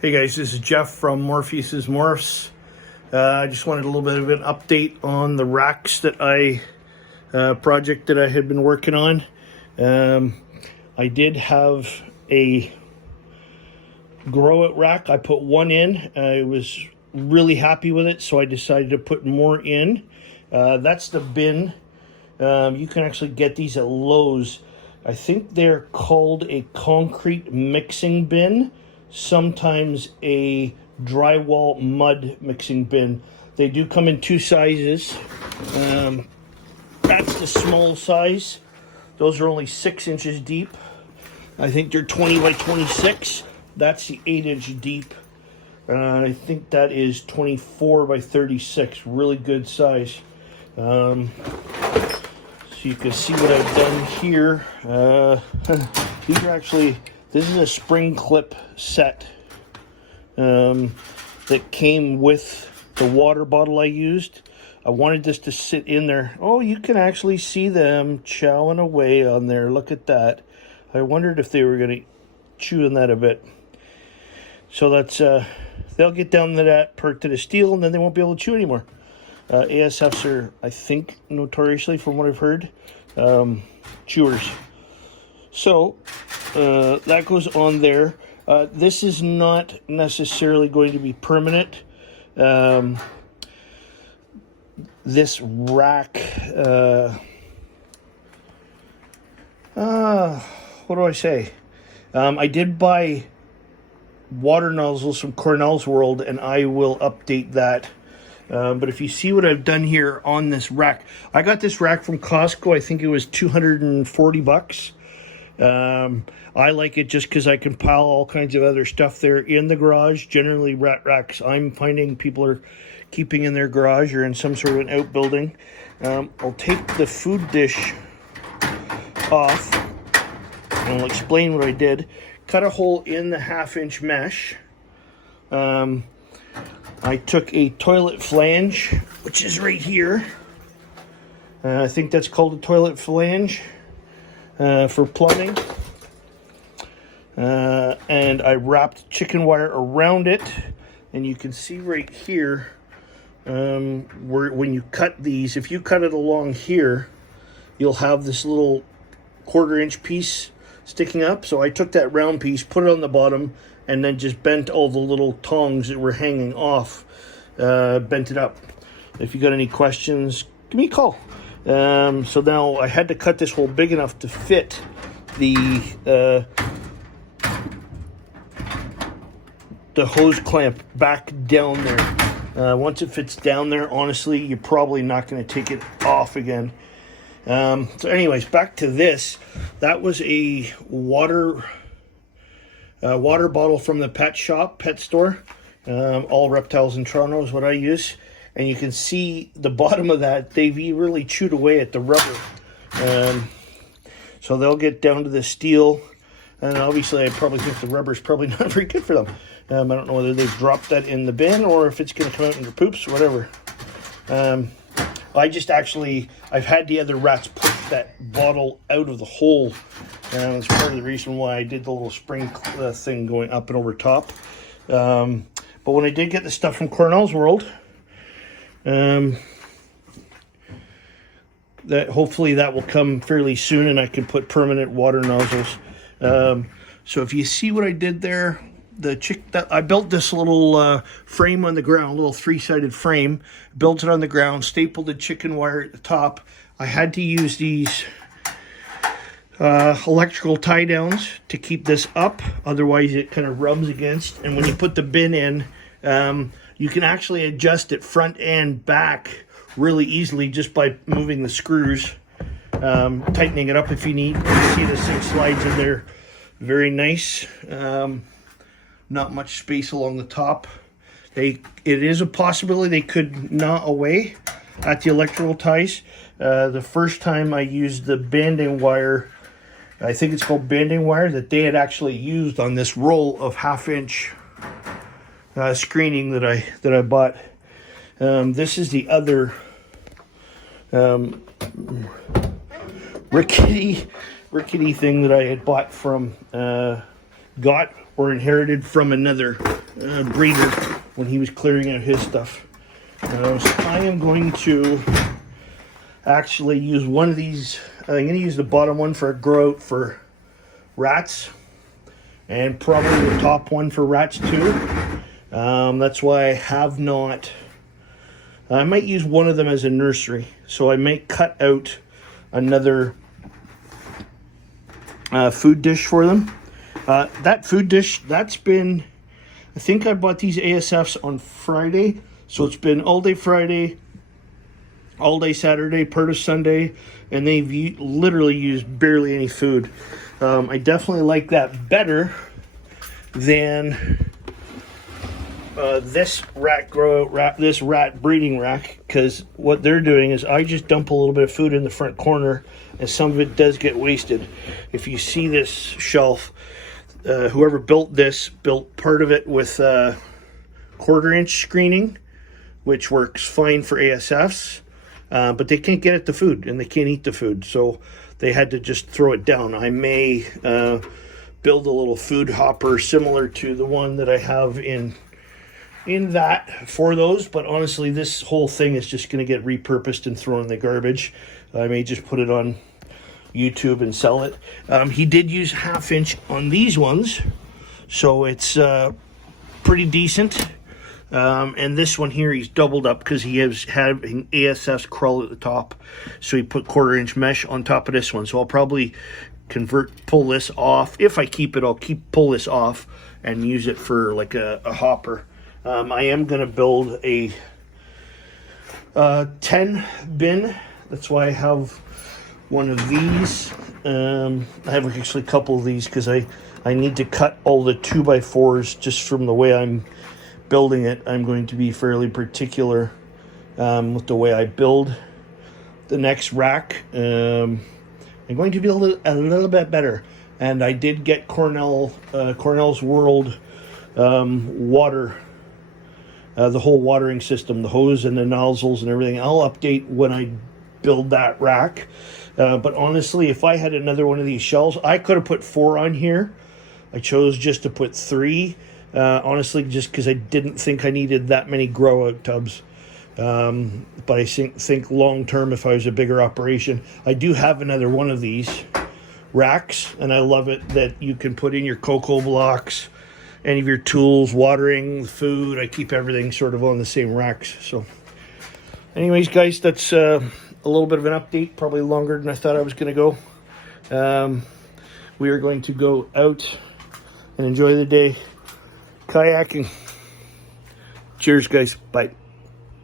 Hey guys, this is Jeff from Morpheus's Morphs. I just wanted a little bit of an update on the racks that project that I had been working on. I did have a grow it rack. I put one in. I was really happy with it, so I decided to put more in. That's the bin. You can actually get these at Lowe's. I think they're called a concrete mixing bin. Sometimes a drywall mud mixing bin. They do come in two sizes. That's the small size. Those are only 6 inches deep. I think they're 20 by 26. That's the 8-inch deep. I think that is 24 by 36. Really good size. So you can see what I've done here. These are actually, this is a spring clip set that came with the water bottle I used. I wanted this to sit in there. Oh, you can actually see them chowing away on there. Look at that. I wondered if they were going to chew on that a bit. So that's, they'll get down to that, perk to the steel, and then they won't be able to chew anymore. ASFs are, I think, notoriously, from what I've heard, chewers. So, that goes on there. This is not necessarily going to be permanent. This rack, what do I say? I did buy water nozzles from Cornell's World, and I will update that. But if you see what I've done here on this rack, I got this rack from Costco. I think it was $240. I like it just because I can pile all kinds of other stuff there in the garage. Generally, rat racks I'm finding people are keeping in their garage or in some sort of an outbuilding. I'll take the food dish off and I'll explain what I did. Cut a hole in the 1/2-inch mesh. I took a toilet flange, which is right here. I think that's called a toilet flange for plumbing. And I wrapped chicken wire around it. And you can see right here, where when you cut these, if you cut it along here, you'll have this little 1/4-inch piece sticking up. So I took that round piece, put it on the bottom, and then just bent all the little tongs that were hanging off, bent it up. If you got any questions, give me a call. So now I had to cut this hole big enough to fit the hose clamp back down there. Once it fits down there, honestly, you're probably not going to take it off again. So anyways, back to this. That was a water bottle from the pet store. All Reptiles in Toronto is what I use. And you can see the bottom of that, they've really chewed away at the rubber. So they'll get down to the steel. And obviously, I probably think the rubber is probably not very good for them. I don't know whether they've dropped that in the bin or if it's going to come out in their poops, whatever. I've had the other rats push that bottle out of the hole. And it's part of the reason why I did the little spring thing going up and over top. But when I did get the stuff from Cornell's World, that hopefully that will come fairly soon and I can put permanent water nozzles. So if you see what I did there, I built this little frame on the ground, a little 3-sided frame, built it on the ground, stapled the chicken wire at the top. I had to use these electrical tie downs to keep this up, otherwise it kind of rubs against. And when you put the bin in, you can actually adjust it front and back really easily just by moving the screws, tightening it up if you need. You see the 6 slides in there, very nice. Not much space along the top. It is a possibility they could gnaw away at the electrical ties. The first time I used the banding wire, I think it's called banding wire, that they had actually used on this roll of 1/2-inch screening that I bought. This is the other rickety thing that I had bought from or inherited from another breeder when he was clearing out his stuff. So I am going to actually use one of these. I'm going to use the bottom one for a grow out for rats, and probably the top one for rats too. That's why I have not. I might use one of them as a nursery, so I might cut out another food dish for them. That food dish, that's been, I think I bought these ASFs on Friday, so it's been all day Friday, all day Saturday, part of Sunday, and they've literally used barely any food. I definitely like that better than this rat this rat breeding rack, because what they're doing is I just dump a little bit of food in the front corner, and some of it does get wasted. If you see this shelf, whoever built this built part of it with 1/4-inch screening, which works fine for ASFs, but they can't get at the food and they can't eat the food, so they had to just throw it down. I may build a little food hopper similar to the one that I have in that for those, but honestly this whole thing is just going to get repurposed and thrown in the garbage. I may just put it on YouTube and sell it. He did use 1/2 inch on these ones, so it's pretty decent. And this one here he's doubled up because he has had an ASF's crawl at the top, so he put 1/4-inch mesh on top of this one. So I'll probably pull this off. If I keep it, I'll pull this off and use it for like a hopper. I am going to build a 10 bin. That's why I have one of these. I have actually a couple of these because I need to cut all the 2x4s just from the way I'm building it. I'm going to be fairly particular with the way I build the next rack. I'm going to be a little bit better. And I did get Cornell's World water, the whole watering system, the hose and the nozzles and everything. I'll update when I build that rack. But honestly, if I had another one of these shelves, I could have put 4 on here. I chose just to put 3. Honestly, just because I didn't think I needed that many grow out tubs. But I think long term, if I was a bigger operation, I do have another one of these racks, and I love it that you can put in your cocoa blocks, any of your tools, watering, food. I keep everything sort of on the same racks. So anyways, guys, that's a little bit of an update, probably longer than I thought I was going to go. We are going to go out and enjoy the day kayaking. Cheers, guys. Bye.